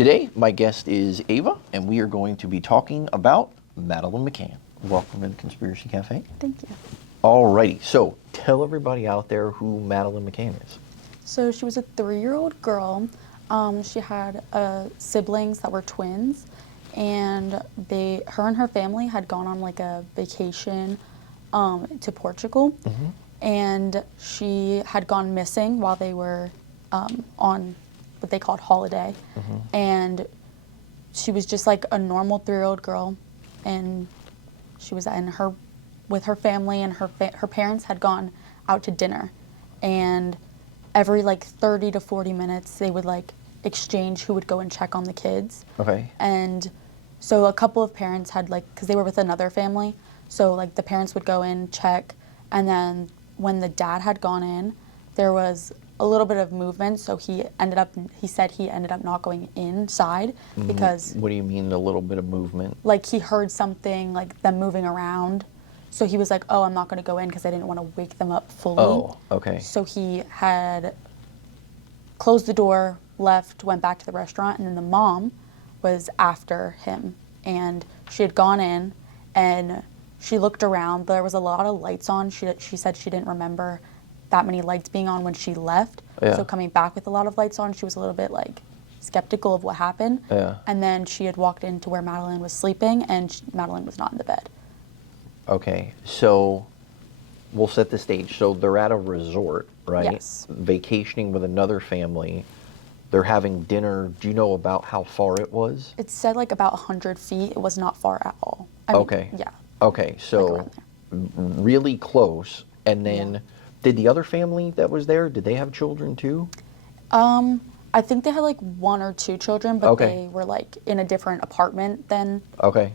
Today, my guest is Ava, and we are going to be talking about Madeleine McCann. Welcome to the Conspiracy Cafe. Thank you. Alrighty, so tell everybody out there who Madeleine McCann is. So she was a 3-year-old girl. She had siblings that were twins, and her and her family had gone on like a vacation to Portugal, and she had gone missing while they were on what they called holiday, and she was just like a normal 3-year-old girl, and she was with her family, and her parents had gone out to dinner, and every like 30 to 40 minutes they would like exchange who would go and check on the kids. Okay. And so a couple of parents had like, because they were with another family, so like the parents would go in, check, and then when the dad had gone in, there was a little bit of movement, so he said he ended up not going inside because... What do you mean a little bit of movement? Like he heard something, like them moving around, so he was like, oh, I'm not going to go in because I didn't want to wake them up fully. Oh, okay. So he had closed the door, left, went back to the restaurant, and then the mom was after him, and she had gone in, and she looked around. There was a lot of lights on. She said she didn't remember that many lights being on when she left. Yeah. So coming back with a lot of lights on, she was a little bit like skeptical of what happened. Yeah. And then she had walked into where Madeleine was sleeping, and Madeleine was not in the bed. Okay, so we'll set the stage. So they're at a resort, right? Yes. Vacationing with another family. They're having dinner. Do you know about how far it was? It said like about 100 feet. It was not far at all. I mean, Okay. yeah. Okay, so around really close. And then did the other family that was there, did they have children too? I think they had like 1 or 2 children, but Okay. they were like in a different apartment then. Okay.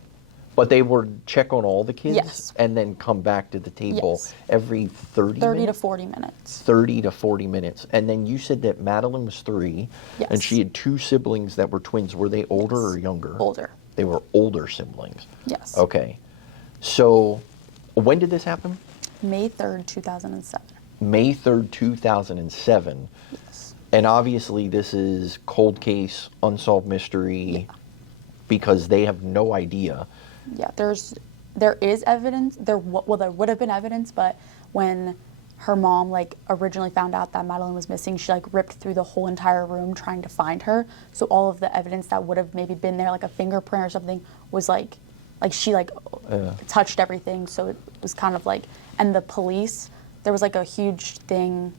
But they would check on all the kids Yes. and then come back to the table Yes. every 30 30 to minutes? 40 minutes. 30 to 40 minutes. And then you said that Madeleine was 3, Yes. and she had 2 siblings that were twins. Were they older or younger? Older. They were older siblings. Yes. Okay. So when did this happen? May 3rd, 2007. May 3rd, 2007. Yes. And obviously this is cold case, unsolved mystery, because they have no idea. Yeah, there is evidence. There would have been evidence, but when her mom like originally found out that Madeleine was missing, she like ripped through the whole entire room trying to find her. So all of the evidence that would have maybe been there, like a fingerprint or something, was like she touched everything. So it was kind of like, and the police, there was like a huge thing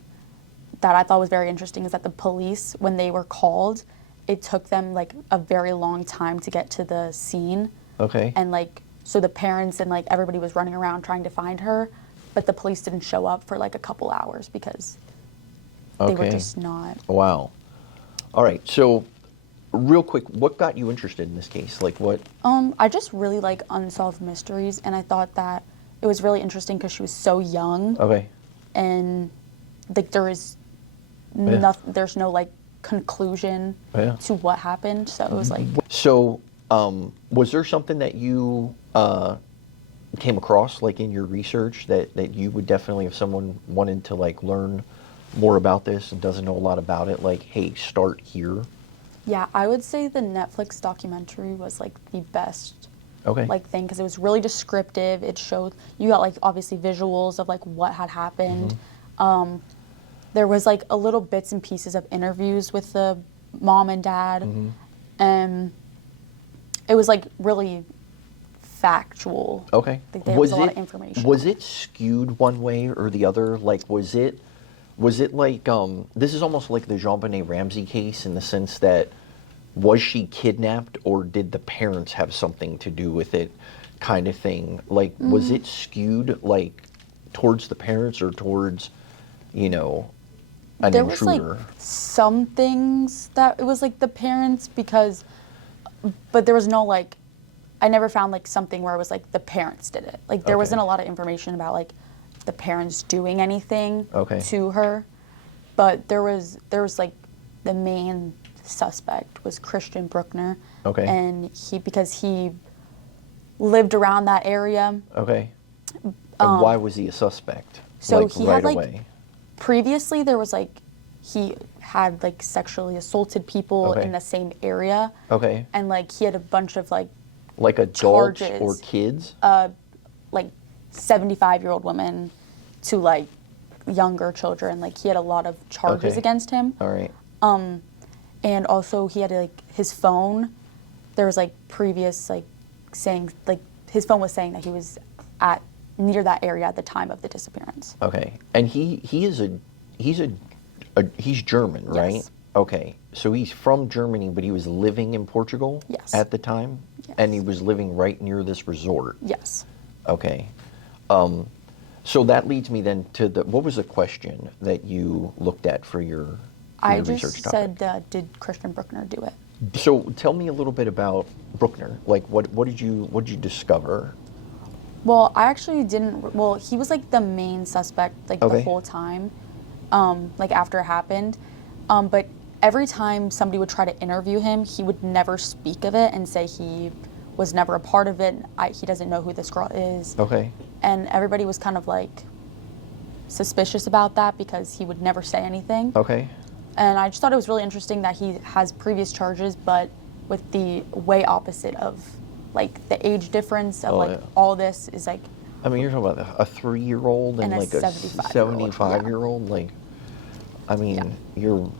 that I thought was very interesting, is that the police, when they were called, it took them like a very long time to get to the scene. Okay. And like, so the parents and like everybody was running around trying to find her, but the police didn't show up for like a couple hours because they were just not. Wow. All right. So real quick, what got you interested in this case? Like what? I just really like unsolved mysteries, and I thought that it was really interesting because she was so young. Okay. And like there's no like conclusion to what happened. So it was like. So was there something that you came across like in your research that you would definitely, if someone wanted to like learn more about this and doesn't know a lot about it, like, hey, start here? Yeah, I would say the Netflix documentary was like the best like thing, because it was really descriptive. It showed, you got like obviously visuals of like what had happened. There was like a little bits and pieces of interviews with the mom and dad, and it was like really factual. Okay. Like there was a lot of information. Was it skewed one way or the other? Like, was it like, this is almost like the Jean-Benet Ramsey case in the sense that, was she kidnapped or did the parents have something to do with it, kind of thing? Like, was it skewed like towards the parents or towards, an there intruder? was like some things that it was like the parents, but there was no like, I never found like something where it was like the parents did it. Like there wasn't a lot of information about like the parents doing anything to her, but there was like the main suspect was Christian Bruckner. Okay. And because he lived around that area. Okay. And why was he a suspect? So like, he right had like away? Previously there was like he had like sexually assaulted people Okay. in the same area. Okay. And like he had a bunch of like Adults charges. or kids? Like 75-year-old women to like younger children. Like he had a lot of charges Okay. against him. All right. And also he had like his phone. There was like previous like saying like his phone was saying that he was at near that area at the time of the disappearance. Okay. And he's German, right? Yes. Okay. So he's from Germany, but he was living in Portugal Yes. at the time? Yes. And he was living right near this resort? Yes. Okay. So that leads me then to what was the question that you looked at for your I research just topic? said, did Christian Bruckner do it? So tell me a little bit about Bruckner. Like, what did you discover? Well, I actually didn't. Well, he was like the main suspect like Okay. the whole time, like after it happened. But every time somebody would try to interview him, he would never speak of it and say he was never a part of it. He doesn't know who this girl is. Okay. And everybody was kind of like suspicious about that because he would never say anything. Okay. And I just thought it was really interesting that he has previous charges, but with the way opposite of like the age difference of Oh, like yeah. all this is like, I mean, you're talking about a 3-year-old and And a like a 75-year-old, 75-year-old. Like, I mean, Yeah. you're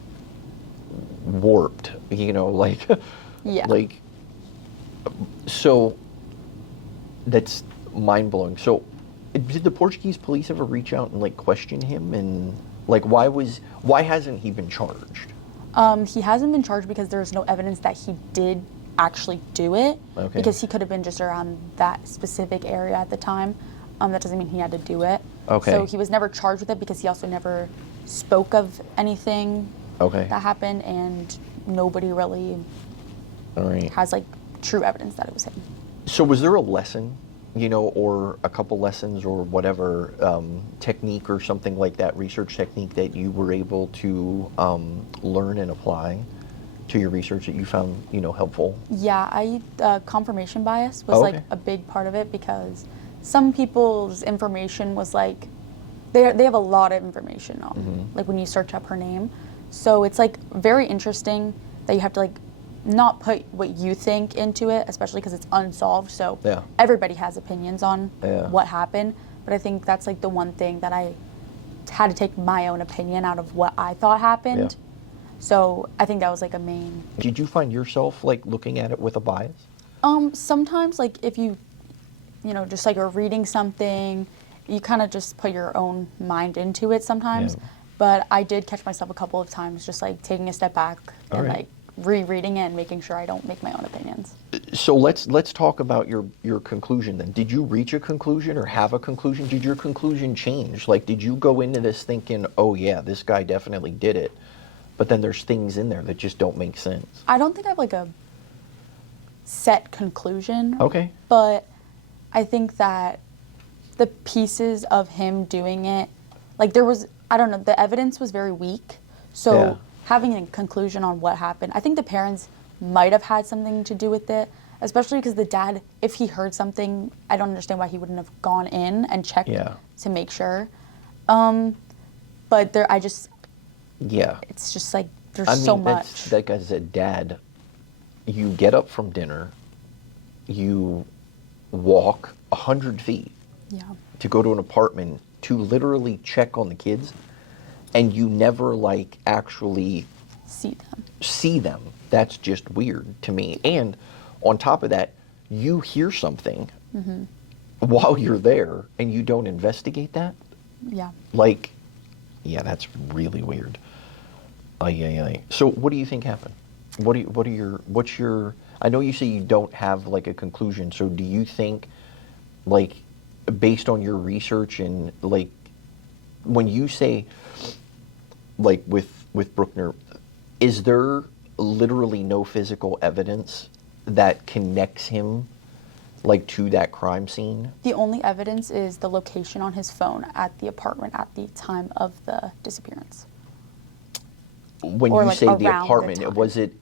warped. Like, yeah. like. So that's mind blowing. So, did the Portuguese police ever reach out and like question him and like why hasn't he been charged? He hasn't been charged because there's no evidence that he did actually do it. Okay. Because he could have been just around that specific area at the time. That doesn't mean he had to do it. Okay. So he was never charged with it because he also never spoke of anything Okay. that happened, and nobody really All right. has like true evidence that it was him. So was there a lesson, or a couple lessons or whatever technique or something like that, research technique that you were able to learn and apply to your research that you found, helpful? Yeah, confirmation bias was Oh, like okay. a big part of it because some people's information was like, they have a lot of information on, Mm-hmm. like when you search up her name. So it's like very interesting that you have to like not put what you think into it, especially because it's unsolved. So Yeah. everybody has opinions on Yeah. what happened. But I think that's like the one thing that I had to take my own opinion out of what I thought happened. Yeah. So I think that was like a main. Did you find yourself like looking at it with a bias? Sometimes like if you just like are reading something, you kind of just put your own mind into it sometimes. Yeah. But I did catch myself a couple of times just like taking a step back All and right. like rereading it and making sure I don't make my own opinions. So let's talk about your conclusion then. Did you reach a conclusion or have a conclusion? Did your conclusion change? Like, did you go into this thinking, oh yeah, this guy definitely did it, but then there's things in there that just don't make sense? I don't think I have like a set conclusion. Okay. But I think that the pieces of him doing it, like I don't know, the evidence was very weak. So Yeah. having a conclusion on what happened, I think the parents might have had something to do with it, especially because the dad, if he heard something, I don't understand why he wouldn't have gone in and checked Yeah. to make sure. But Yeah. it's just like, there's I mean, so that's much. like I said, Dad, you get up from dinner, you walk 100 feet Yeah. to go to an apartment to literally check on the kids, and you never like actually See them. see them. That's just weird to me. And on top of that, you hear something while you're there and you don't investigate that. Yeah. Like, yeah, that's really weird. So what do you think happened? What's your, I know you say you don't have like a conclusion, so do you think, like, based on your research and like, when you say, like with Bruckner, is there literally no physical evidence that connects him like to that crime scene? The only evidence is the location on his phone at the apartment at the time of the disappearance. When Or, you like, say around the the apartment, time. was it,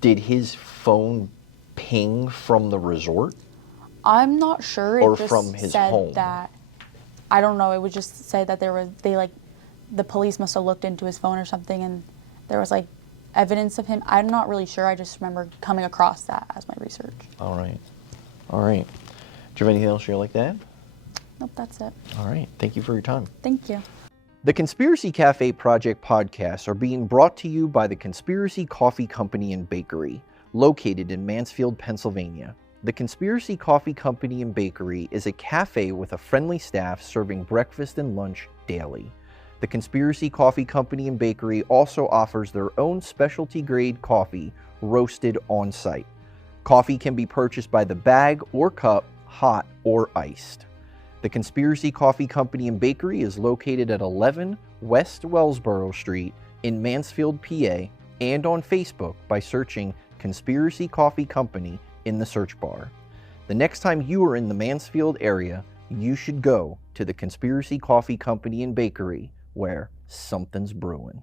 did his phone ping from the resort? I'm not sure. Or It just from his said home? that, I don't know. It would just say that they like the police must have looked into his phone or something, and there was like evidence of him. I'm not really sure. I just remember coming across that as my research. All right. All right. Do you have anything else you'd like to add? Nope, that's it. All right. Thank you for your time. Thank you. The Conspiracy Cafe Project podcasts are being brought to you by the Conspiracy Coffee Company and Bakery, located in Mansfield, Pennsylvania. The Conspiracy Coffee Company and Bakery is a cafe with a friendly staff serving breakfast and lunch daily. The Conspiracy Coffee Company and Bakery also offers their own specialty grade coffee roasted on site. Coffee can be purchased by the bag or cup, hot or iced. The Conspiracy Coffee Company and Bakery is located at 11 West Wellsboro Street in Mansfield, PA, and on Facebook by searching Conspiracy Coffee Company in the search bar. The next time you are in the Mansfield area, you should go to the Conspiracy Coffee Company and Bakery, where something's brewing.